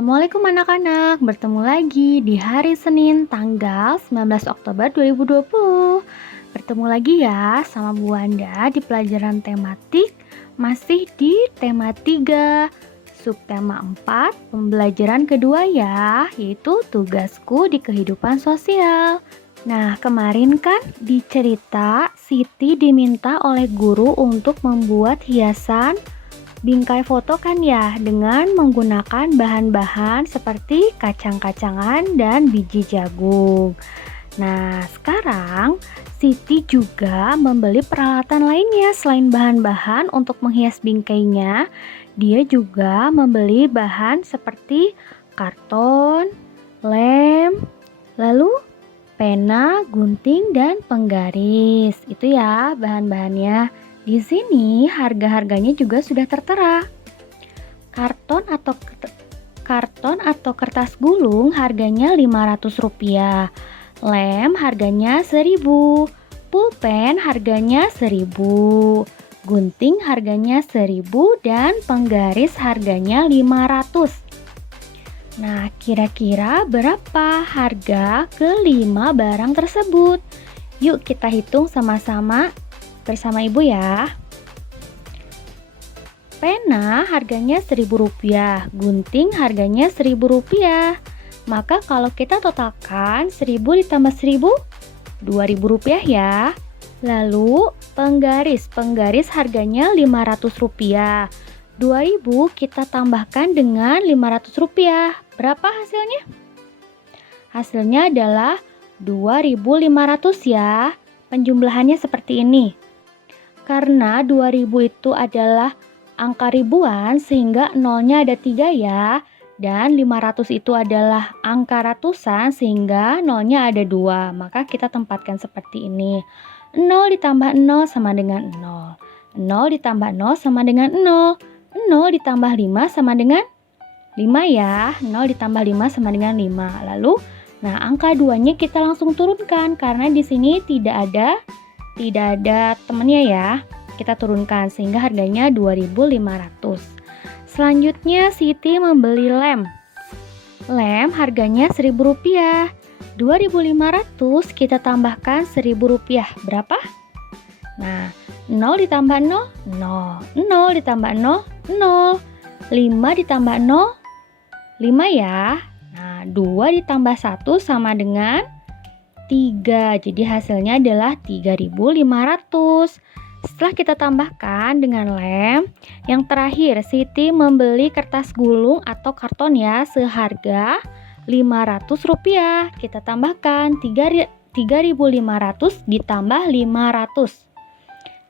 Assalamualaikum anak-anak, bertemu lagi di hari Senin tanggal 19 Oktober 2020. Bertemu lagi ya sama Bu Wanda di pelajaran tematik, masih di tema 3, subtema 4, pembelajaran kedua ya, yaitu tugasku di kehidupan sosial. Nah, kemarin kan di cerita Siti diminta oleh guru untuk membuat hiasan bingkai foto kan ya, dengan menggunakan bahan-bahan seperti kacang-kacangan dan biji jagung. Nah, sekarang Siti juga membeli peralatan lainnya selain bahan-bahan untuk menghias bingkainya. Dia juga membeli bahan seperti karton, lem, lalu pena, gunting, dan penggaris. Itu ya bahan-bahannya. Di sini harga-harganya juga sudah tertera. Karton atau kertas gulung harganya Rp500. Lem harganya Rp1.000. Pulpen harganya Rp1.000. Gunting harganya Rp1.000 dan penggaris harganya Rp500. Nah, kira-kira berapa harga kelima barang tersebut? Yuk kita hitung sama-sama bersama ibu ya. Pena harganya Rp1.000, gunting harganya Rp1.000. Maka kalau kita totalkan 1.000 ditambah 1.000, Rp2.000 ya. Lalu penggaris harganya Rp500. 2.000 kita tambahkan dengan Rp500. Berapa hasilnya? Hasilnya adalah 2.500 ya. Penjumlahannya seperti ini. Karena 2.000 itu adalah angka ribuan sehingga nolnya ada 3 ya. Dan 500 itu adalah angka ratusan sehingga nolnya ada 2. Maka kita tempatkan seperti ini. 0 ditambah 0 sama dengan 0. 0 ditambah 0 sama dengan 0. 0 ditambah 5 sama dengan 5 ya. 0 ditambah 5 sama dengan 5. Lalu, nah angka 2-nya kita langsung turunkan karena di sini tidak ada temannya ya. Kita turunkan sehingga harganya 2.500. Selanjutnya Siti membeli lem. Lem harganya Rp1.000. 2.500 kita tambahkan Rp1.000. Berapa? Nah, 0 ditambah 0, 0. 0 ditambah 0, 0. 5 ditambah 0, 5 ya. Nah, 2 ditambah 1 sama dengan 3. Jadi hasilnya adalah 3.500. Setelah kita tambahkan dengan lem, yang terakhir Siti membeli kertas gulung atau karton ya seharga Rp500. Kita tambahkan 3.500 ditambah 500.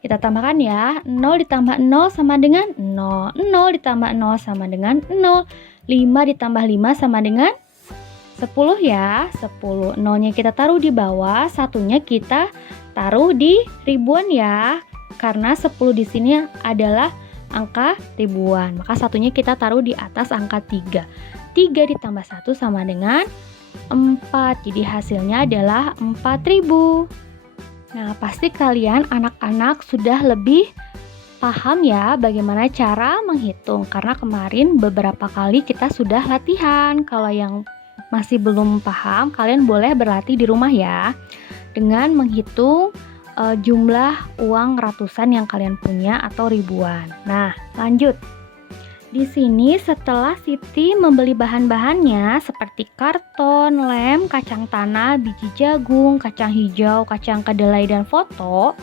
Kita tambahkan ya, 0 ditambah 0 sama dengan 0. 0 ditambah 0 sama dengan 0. 5 ditambah 5 sama dengan 10 ya. 10. 0-nya kita taruh di bawah, satunya kita taruh di ribuan ya. Karena 10 di sini adalah angka ribuan. Maka satunya kita taruh di atas angka 3. 3 ditambah 1 sama dengan 4. Jadi hasilnya adalah 4.000. Nah, pasti kalian anak-anak sudah lebih paham ya bagaimana cara menghitung. Karena kemarin beberapa kali kita sudah latihan. Kalau yang masih belum paham, kalian boleh berlatih di rumah ya. Dengan menghitung jumlah uang ratusan yang kalian punya atau ribuan. Nah, lanjut. Di sini setelah Siti membeli bahan-bahannya seperti karton, lem, kacang tanah, biji jagung, kacang hijau, kacang kedelai, dan foto,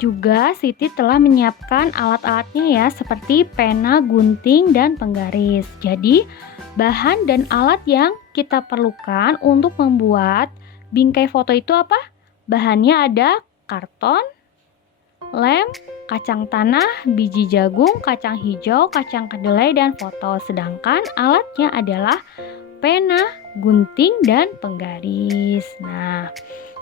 juga Siti telah menyiapkan alat-alatnya ya seperti pena, gunting, dan penggaris. Jadi, bahan dan alat yang kita perlukan untuk membuat bingkai foto itu apa? Bahannya ada karton, lem, kacang tanah, biji jagung, kacang hijau, kacang kedelai, dan foto. Sedangkan alatnya adalah pena, gunting, dan penggaris. Nah,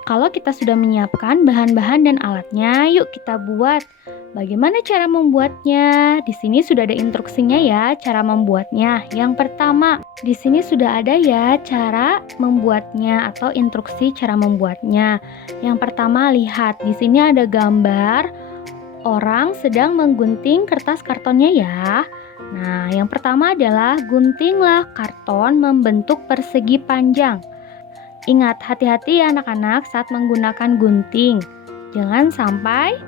kalau kita sudah menyiapkan bahan-bahan dan alatnya, yuk kita buat. Bagaimana cara membuatnya? Di sini sudah ada instruksinya ya, cara membuatnya. Yang pertama, di sini sudah ada ya cara membuatnya atau instruksi cara membuatnya. Yang pertama, lihat di sini ada gambar orang sedang menggunting kertas kartonnya ya. Nah, yang pertama adalah guntinglah karton membentuk persegi panjang. Ingat, hati-hati ya anak-anak saat menggunakan gunting. Jangan sampai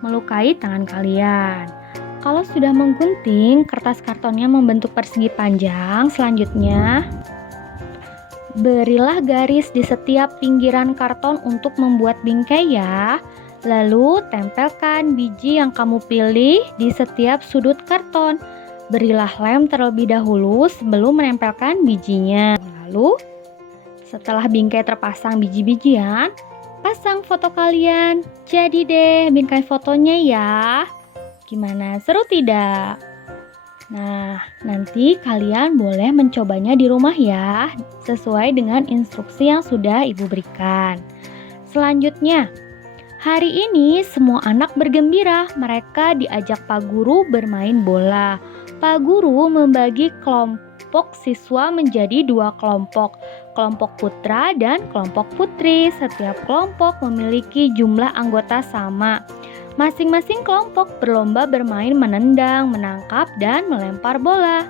melukai tangan kalian. Kalau sudah menggunting, kertas kartonnya membentuk persegi panjang, selanjutnya berilah garis di setiap pinggiran karton untuk membuat bingkai ya. Lalu tempelkan biji yang kamu pilih di setiap sudut karton. Berilah lem terlebih dahulu sebelum menempelkan bijinya. Lalu setelah bingkai terpasang biji-bijian, pasang foto kalian. Jadi deh bingkai fotonya ya. Gimana, seru tidak? Nah, nanti kalian boleh mencobanya di rumah ya, sesuai dengan instruksi yang sudah Ibu berikan. Selanjutnya, hari ini semua anak bergembira. Mereka diajak Pak Guru bermain bola. Pak Guru membagi kelompok siswa menjadi 2 kelompok, kelompok putra dan kelompok putri. Setiap kelompok memiliki jumlah anggota sama. Masing-masing kelompok berlomba bermain menendang, menangkap, dan melempar bola.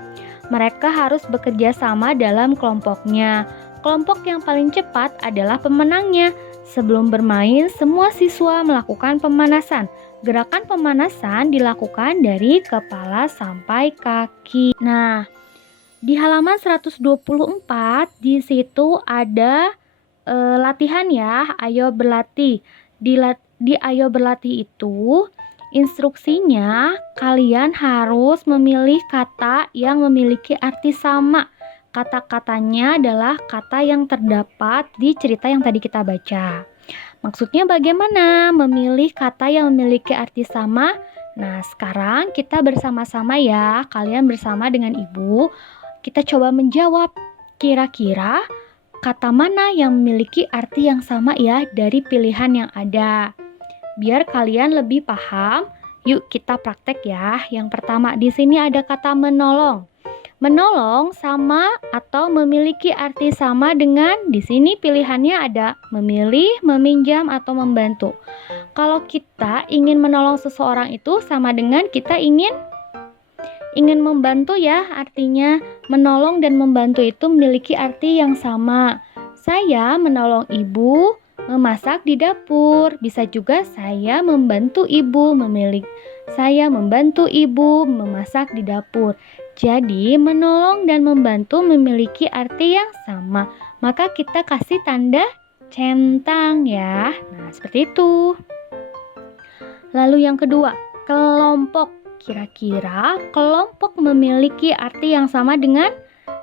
Mereka harus bekerja sama dalam kelompoknya. Kelompok yang paling cepat adalah pemenangnya. Sebelum bermain, semua siswa melakukan pemanasan. Gerakan pemanasan dilakukan dari kepala sampai kaki. Nah, di halaman 124 di situ ada latihan ya, ayo berlatih. Di ayo berlatih itu instruksinya kalian harus memilih kata yang memiliki arti sama. Kata-katanya adalah kata yang terdapat di cerita yang tadi kita baca. Maksudnya bagaimana memilih kata yang memiliki arti sama? Nah, sekarang kita bersama-sama ya, kalian bersama dengan Ibu, kita coba menjawab. Kira-kira kata mana yang memiliki arti yang sama ya dari pilihan yang ada? Biar kalian lebih paham, yuk kita praktek ya. Yang pertama di sini ada kata menolong. Menolong sama atau memiliki arti sama dengan di sini pilihannya ada memilih, meminjam atau membantu. Kalau kita ingin menolong seseorang itu sama dengan kita ingin membantu ya. Artinya menolong dan membantu itu memiliki arti yang sama. Saya menolong ibu memasak di dapur. Bisa juga saya membantu ibu memasak di dapur. Jadi menolong dan membantu memiliki arti yang sama. Maka kita kasih tanda centang ya. Nah, seperti itu. Lalu yang kedua, kelompok. Kira-kira kelompok memiliki arti yang sama dengan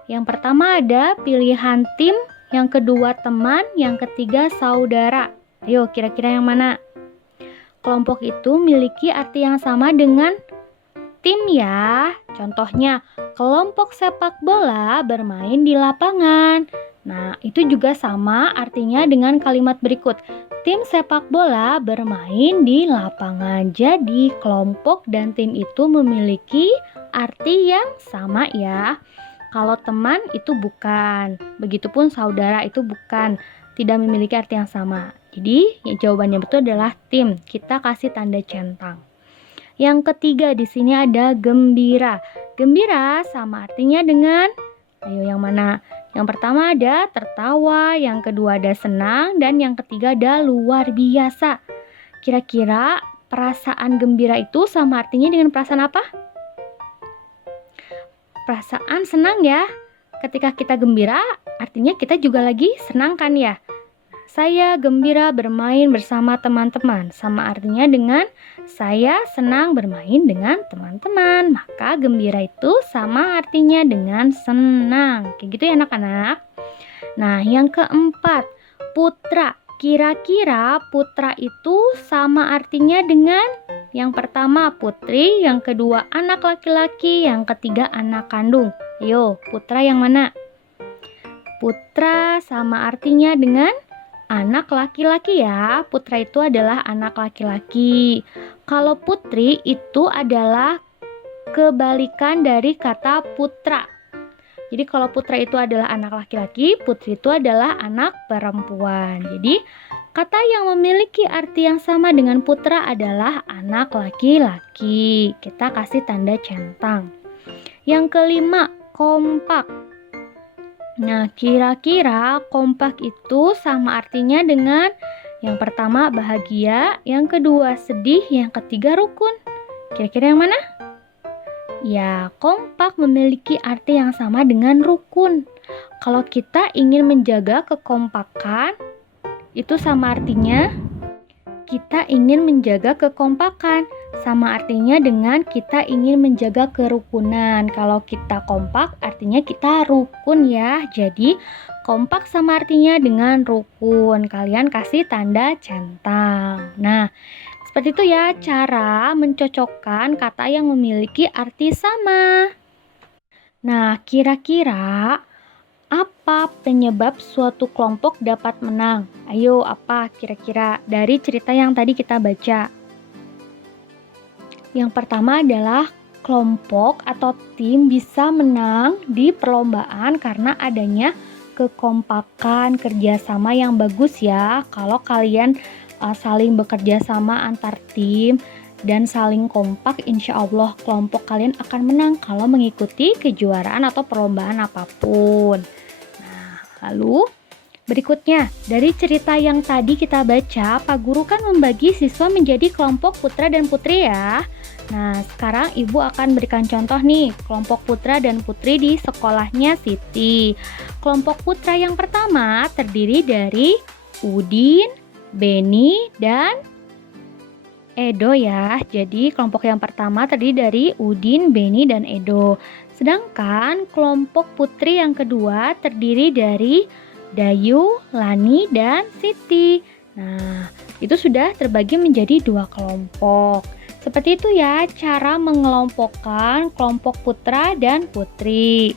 yang pertama ada pilihan tim, yang kedua teman, yang ketiga saudara. Ayo, kira-kira yang mana? Kelompok itu memiliki arti yang sama dengan tim ya. Contohnya, kelompok sepak bola bermain di lapangan. Nah, itu juga sama artinya dengan kalimat berikut. Tim sepak bola bermain di lapangan. Jadi, kelompok dan tim itu memiliki arti yang sama ya. Kalau teman itu bukan, begitupun saudara itu bukan, tidak memiliki arti yang sama. Jadi, jawabannya betul adalah tim. Kita kasih tanda centang. Yang ketiga di sini ada gembira. Gembira sama artinya dengan, ayo yang mana? Yang pertama ada tertawa, yang kedua ada senang, dan yang ketiga ada luar biasa. Kira-kira perasaan gembira itu sama artinya dengan perasaan apa? Perasaan senang ya. Ketika kita gembira, artinya kita juga lagi senang kan ya. Saya gembira bermain bersama teman-teman. Sama artinya dengan saya senang bermain dengan teman-teman. Maka gembira itu sama artinya dengan senang. Kayak gitu ya anak-anak. Nah, yang keempat, putra. Kira-kira putra itu sama artinya dengan yang pertama putri, yang kedua anak laki-laki, yang ketiga anak kandung. Ayo, putra yang mana? Putra sama artinya dengan anak laki-laki ya. Putra itu adalah anak laki-laki. Kalau putri itu adalah kebalikan dari kata putra. Jadi kalau putra itu adalah anak laki-laki, putri itu adalah anak perempuan. Jadi kata yang memiliki arti yang sama dengan putra adalah anak laki-laki. Kita kasih tanda centang. Yang kelima, kompak. Nah, kira-kira kompak itu sama artinya dengan yang pertama bahagia, yang kedua sedih, yang ketiga rukun. Kira-kira yang mana? Ya, kompak memiliki arti yang sama dengan rukun. Kalau kita ingin menjaga kekompakan, itu sama artinya kita ingin menjaga kekompakan. Sama artinya dengan kita ingin menjaga kerukunan. Kalau kita kompak artinya kita rukun ya. Jadi kompak sama artinya dengan rukun. Kalian kasih tanda centang. Nah, seperti itu ya cara mencocokkan kata yang memiliki arti sama. Nah, kira-kira apa penyebab suatu kelompok dapat menang? Ayo, apa kira-kira dari cerita yang tadi kita baca? Yang pertama adalah kelompok atau tim bisa menang di perlombaan karena adanya kekompakan, kerjasama yang bagus ya. Kalau kalian saling bekerja sama antar tim dan saling kompak, insya Allah kelompok kalian akan menang kalau mengikuti kejuaraan atau perlombaan apapun. Nah, lalu berikutnya, dari cerita yang tadi kita baca, Pak Guru kan membagi siswa menjadi kelompok putra dan putri ya. Nah, sekarang Ibu akan berikan contoh nih, kelompok putra dan putri di sekolahnya Siti. Kelompok putra yang pertama terdiri dari Udin, Beni, dan Edo ya. Jadi kelompok yang pertama terdiri dari Udin, Beni, dan Edo. Sedangkan kelompok putri yang kedua terdiri dari Dayu, Lani, dan Siti. Nah, itu sudah terbagi menjadi dua kelompok. Seperti itu ya cara mengelompokkan kelompok putra dan putri.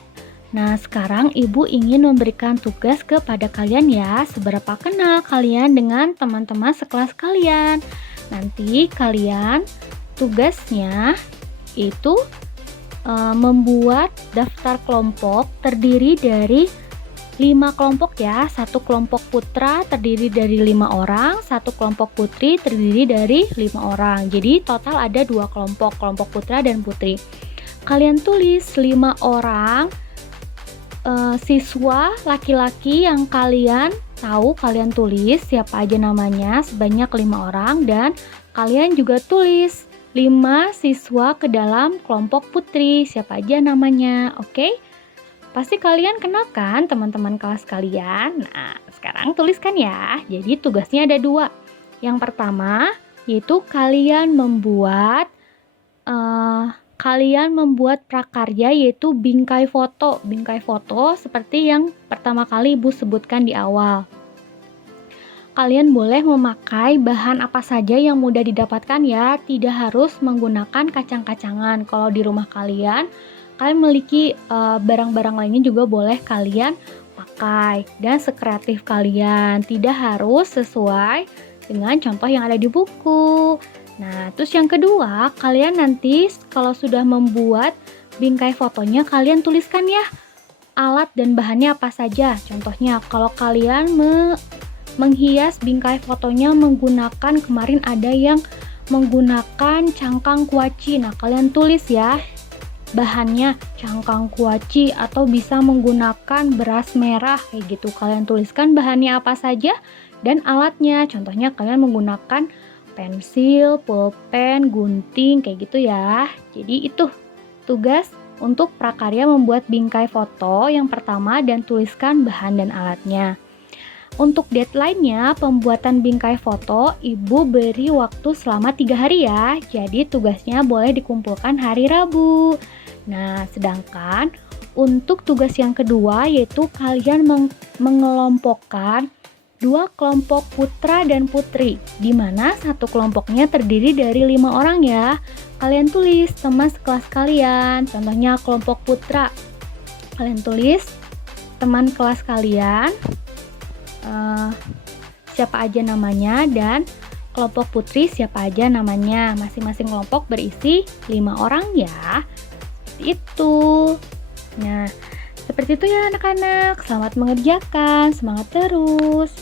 Nah, sekarang Ibu ingin memberikan tugas kepada kalian ya, seberapa kenal kalian dengan teman-teman sekelas kalian. Nanti kalian tugasnya itu membuat daftar kelompok terdiri dari 5 kelompok ya. Satu kelompok putra terdiri dari 5 orang, satu kelompok putri terdiri dari 5 orang. Jadi total ada 2 kelompok, kelompok putra dan putri. Kalian tulis 5 orang siswa laki-laki yang kalian tahu, kalian tulis siapa aja namanya sebanyak 5 orang, dan kalian juga tulis 5 siswa ke dalam kelompok putri, siapa aja namanya, oke? Pasti kalian kenal kan teman-teman kelas kalian. Nah, sekarang tuliskan ya. Jadi tugasnya ada 2. Yang pertama yaitu kalian membuat prakarya yaitu bingkai foto. Bingkai foto seperti yang pertama kali Ibu sebutkan di awal. Kalian boleh memakai bahan apa saja yang mudah didapatkan ya. Tidak harus menggunakan kacang-kacangan. Kalau di rumah kalian memiliki barang-barang lainnya juga boleh kalian pakai, dan sekreatif kalian, tidak harus sesuai dengan contoh yang ada di buku. Nah, terus yang kedua, kalian nanti kalau sudah membuat bingkai fotonya, kalian tuliskan ya alat dan bahannya apa saja. Contohnya kalau kalian menghias bingkai fotonya menggunakan, kemarin ada yang menggunakan cangkang kuaci. Nah, kalian tulis ya bahannya cangkang kuaci, atau bisa menggunakan beras merah kayak gitu. Kalian tuliskan bahannya apa saja dan alatnya. Contohnya kalian menggunakan pensil, pulpen, gunting kayak gitu ya. Jadi itu tugas untuk prakarya membuat bingkai foto yang pertama, dan tuliskan bahan dan alatnya. Untuk deadline-nya pembuatan bingkai foto, Ibu beri waktu selama 3 hari ya. Jadi tugasnya boleh dikumpulkan hari Rabu. Nah, sedangkan untuk tugas yang kedua yaitu kalian mengelompokkan 2 kelompok putra dan putri, di mana satu kelompoknya terdiri dari 5 orang ya. Kalian tulis teman sekelas kalian. Contohnya kelompok putra, kalian tulis teman kelas kalian, siapa aja namanya, dan kelompok putri siapa aja namanya. Masing-masing kelompok berisi 5 orang ya. Seperti itu. Nah, seperti itu ya anak-anak. Selamat mengerjakan, semangat terus.